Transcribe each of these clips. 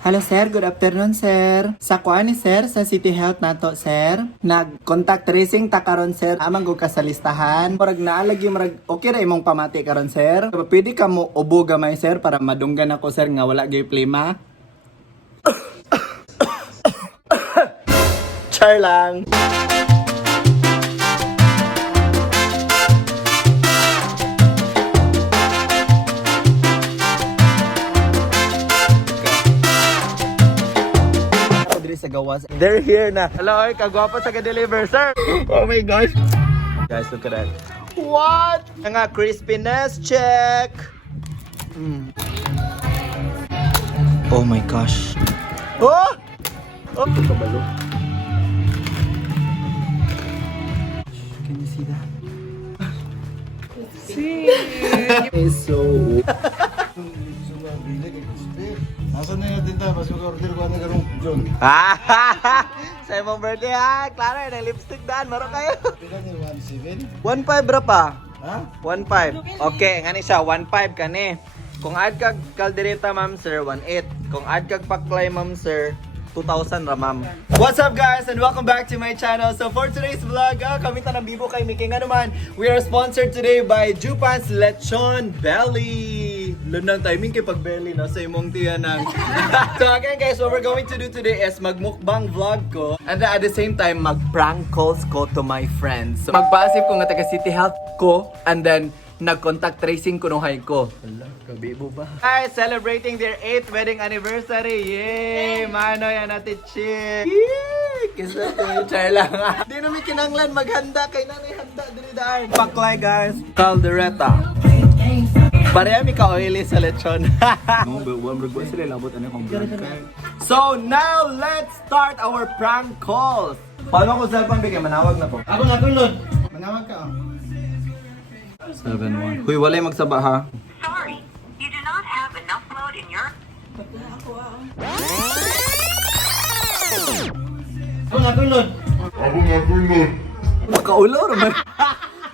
Hello sir, good afternoon sir. Sa kuan ni sir sa City Health nato sir. Nag-contact tracing ta karon sir. Amang go ka sa listahan. Murag naalagi murag okay ra imong pamati karon sir. Pwede ka mo ubo gamay sir para madunggan ako sir nga wala gyud plima. Char lang. Sa gawas. They're here na. Hello, oy, kagwapo sa ka-deliver, sir. Oh my gosh. Guys, look at that. What? Nga crispiness check. Oh my gosh. Oh! Oh! Kabalo. Can you see that? See. It's so... Nasaan na yung tinta? Mas mag-order ko na garong John. Sa imong birthday ha. Klaro, yung lipstick daan. Maro kayo. Pila ni 1.7? 1.5 bro pa. Ha? 1.5. Okay, ngani siya 1.5 kani. Kung add kag kaldereta ma'am sir 1.8. Kung add kag paklay ma'am sir 2,000 ra ma'am. What's up guys and welcome back to my channel. So for today's vlog, kami tanang bibo kay Miki nga naman. We are sponsored today by Jupan's Lechon Belly. Lunang timing kay pag belly no sa imong tiyanang. So again guys, what we're going to do today is magmukbang vlog ko and then at the same time mag-prank calls ko to my friends. So magpasip ko nga taga City Health ko and then nag-contact tracing ko nung high ko. Wala, kabibo ba? Guys, celebrating their 8th wedding anniversary. Yay! Manoy and Ate Chick. Yay! Kisa ko, char lang ha. Di namin kinanglan maghanda kay nanay handa diri daan. Paklay guys, caldereta. Pareha mi ka oily sa lechon. So now let's start our prank calls. Paano ko cellphone bigay manawag na po? Ako na tulod. Manawag ka. 7-1. Huy, walay magsaba ha. Sorry, you do not have enough load in your... Ako na tulod. Makaulo naman.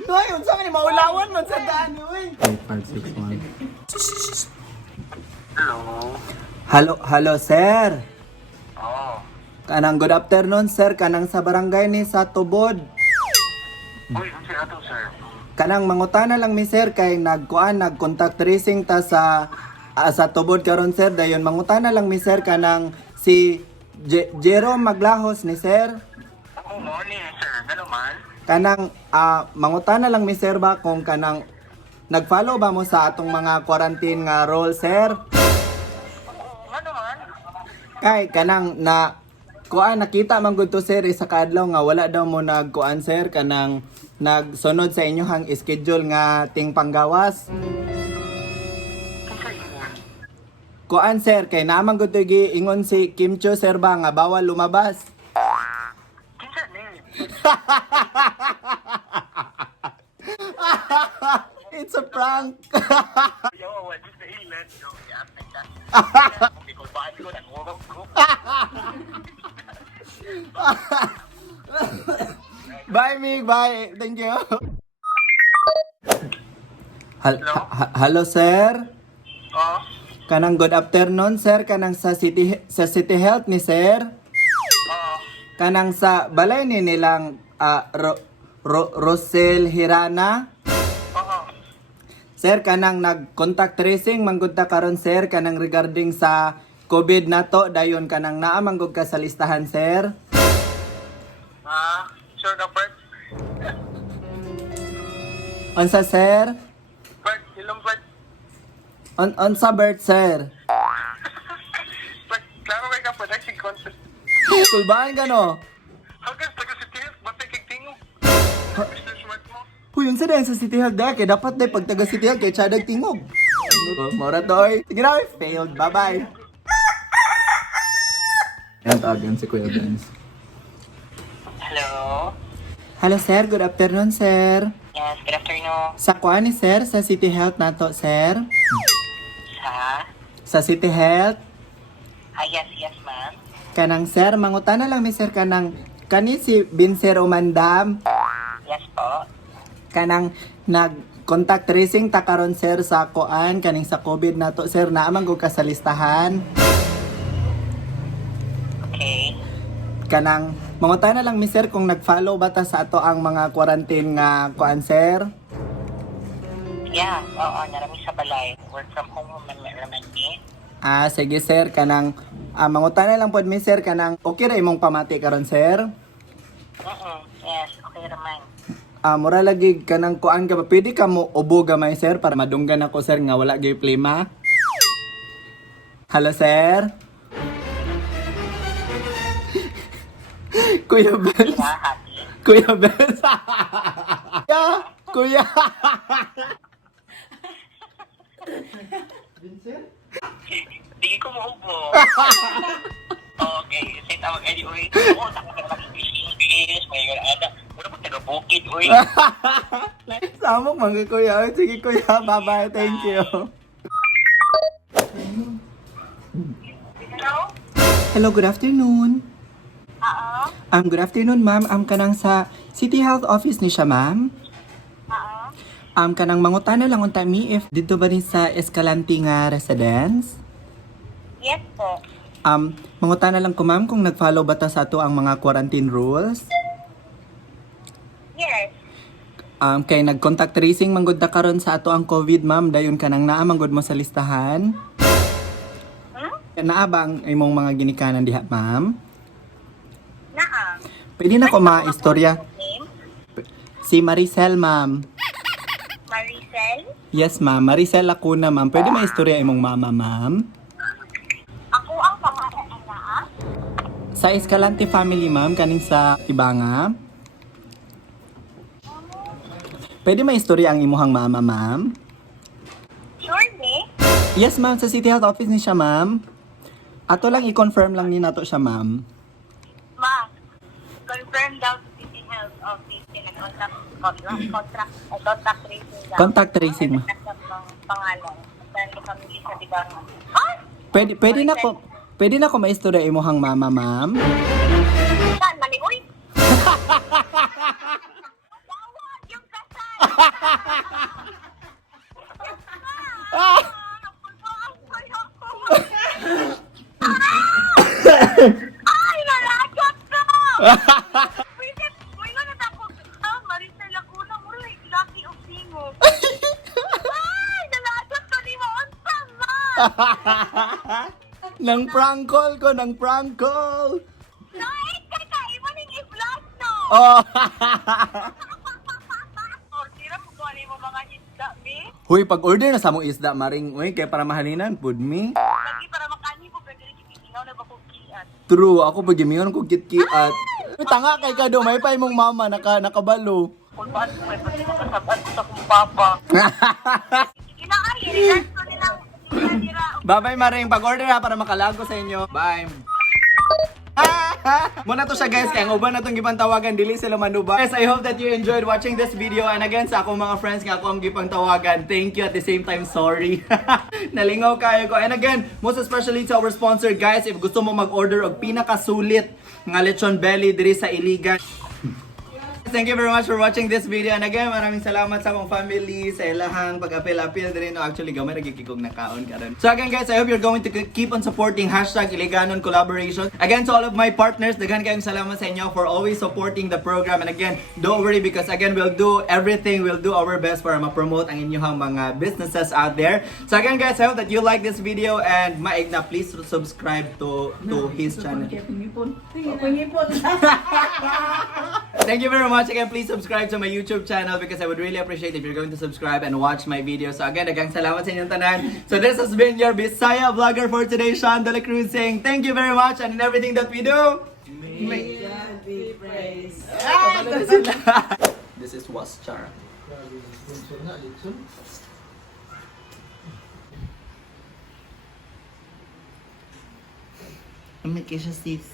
No, yun sa amin, maulawan man sa daan yun. 8561. Hello, sir. Oh. Kanang good afternoon, sir. Kanang sa barangay ni sa Tubod. Uy, ano siya ito, sir? Kanang mangutana lang mi sir kay nag-contact tracing ta sa Tubod karon sir. Dayon mangutana lang mi sir kanang si Jerome Maglahos ni sir. Oh, morning, sir. Ano man? Kanang mangutana lang mi sir ba kung kanang nag-follow ba mo sa atong mga quarantine nga rule sir? Ano man? Kay kanang nakita man gud to sir sa kadlaw nga wala daw mo nagkuan sir kanang nagsunod sa inyohang schedule nga ting panggawas. Kuan sir kay naman gud to giingon si Kim Cho sir ba nga bawal lumabas. Kinsa ni? It's a prank. Yo, what is the ilan? Yo, yapin ka. Okay, kung paano ko, nangurog ko. Bye Mig, bye. Thank you. Hello sir. Oh? Kanang good afternoon sir kanang sa City Health ni sir. Oh. Kanang sa balay ni nilang Rosel Hirana. Oo. Sir kanang nag-contact tracing manggod ta karon sir kanang regarding sa COVID nato dayon kanang naa manggod ka sa listahan sir. Sure na, Bert? Unsa sir? Bert, ilong Bert. Unsa birth sir? Bert, klaro kayo ka production contest. Kulbaan ka no? Hanggang taga si Tihas, batay kay Tingo. Mr. Smart mo. Huy, unsa dahil sa City Health dahil kay dapat dahil pag taga City Health kay Chadag Tingog. Mora doy. Sige na, failed. Bye-bye. Yan tawagan si Kuya Benz. Hello? Hello sir, good afternoon sir. Yes, good afternoon. Sa kuan ni sir, sa City Health nato sir. Sa? Sa City Health. Yes, ma'am. Kanang sir, mangutana lang mi sir kanang kani si Binser Umandam. Yes po. Kanang nag-contact tracing ta karon sir sa kuan kaning sa COVID nato sir naa man gud ka sa listahan. kanang manguta na lang mi sir kung nag-follow ba ta sa ato ang mga quarantine nga kuan sir. Yeah, oo, narami sa balay. Work from home naman ni. Sige sir, kanang manguta na lang pod mi sir kanang okay ra imong pamati karon sir. Yes, okay naman. Mura lagi kanang kuan ka ba pwede ka mo ubo gamay sir para madunggan ako sir nga wala gyud plima. Hello sir. Kuya Bel. Happy. Kuya Bel. Kuya. Hindi ko maubo. Okay, say tawag anyway. Oo, takot na mag-English. May ada. Wala mo taga-bukid, uy. Samok mga kuya. Sige kuya, bye-bye. Thank you. Hello? Hello, good afternoon. Oo. Good afternoon, ma'am. Kanang sa City Health Office ni siya, ma'am. Oo. Kanang mangutana lang unta mi if dito ba ni sa Escalante nga residence? Yes po. Mangutana lang ko, ma'am, kung nag-follow ba ta sa ato ang mga quarantine rules? Yes. Kay nag-contact tracing manggod ta karon sa ato ang COVID, ma'am. Dayon kanang naa manggod mo sa listahan. Naa ba ang imong mga ginikanan diha, ma'am? Naa. Pwede na ko ma-istorya. Name? Si Maricel, ma'am. Maricel? Yes, ma'am. Maricel Lacuna, ma'am. Pwede ma-istorya imong mama, ma'am? Ako ang pangalan ng naa? Sa Escalante family, ma'am, kaning sa Ibanga. Pwede ma-istorya ang imuhang mama, ma'am? Sure, ni? Yes, ma'am. Sa City Health Office ni siya, ma'am. Ato lang i-confirm lang ni nato siya, ma'am. Ma, confirm daw sa City Health Office na contact tracing daw. Contact tracing, ma. Pangalan. Saan ko family sa Dibangon. Ah! Pwede na ko maistorya imuhang mama, ma'am. Saan? Maligoy? Bawal yung kasal! Ay, nalagot ka! Pwede, may nga natakot. Maricel Lacuna, mura like lucky of singo. Ay, nalagot ka ni mo. Ang sama! Nang prank call ko, nang prank call. Naik ka ka, iba ning i-vlog, no? Oh. Oh, sira mo kuha mo mga isda, be? Huy, pag-order na sa mong isda, maring, uy, kaya para mahalinan, food me. Lagi para makani ko, pwede rin kikinaw na bakukian. True, ako pag gimiyon ko kitkiat. Uy, tanga kay ka do, may pa imong mama, nakabalo. Kung paano ko may pwede makasabat sa kong papa. Kinaay, regards ko nilang nira. Bye-bye, maring. Pag-order ha, para makalago sa inyo. Bye. Muna to siya guys, kaya ang uban na itong gipantawagan, dili sila manuba. Guys, I hope that you enjoyed watching this video. And again, sa akong mga friends nga ako ang gipantawagan, thank you at the same time, sorry. Nalingaw kayo ko. And again, most especially to our sponsor guys, if gusto mo mag-order og pinakasulit nga lechon belly diri sa Iligan. Thank you very much for watching this video. And again, maraming salamat sa akong family, sa ilahang pag-apil-apil din. No, actually, gamay nagkikikog na kaon karon. So again guys, I hope you're going to keep on supporting #Iliganon Collaboration. Again, to all of my partners, daghan kayong salamat sa inyo for always supporting the program. And again, don't worry because again, we'll do everything, we'll do our best para ma-promote ang inyong mga businesses out there. So again guys, I hope that you like this video and maig na please subscribe to his channel. Thank you very much. Again, please subscribe to my YouTube channel because I would really appreciate if you're going to subscribe and watch my videos. So again, daghang salamat sa inyong tanan. So this has been your Bisaya vlogger for today, Sean De La Cruz, saying thank you very much, and in everything that we do, may God be praised. This is Waschar. May kisha sis.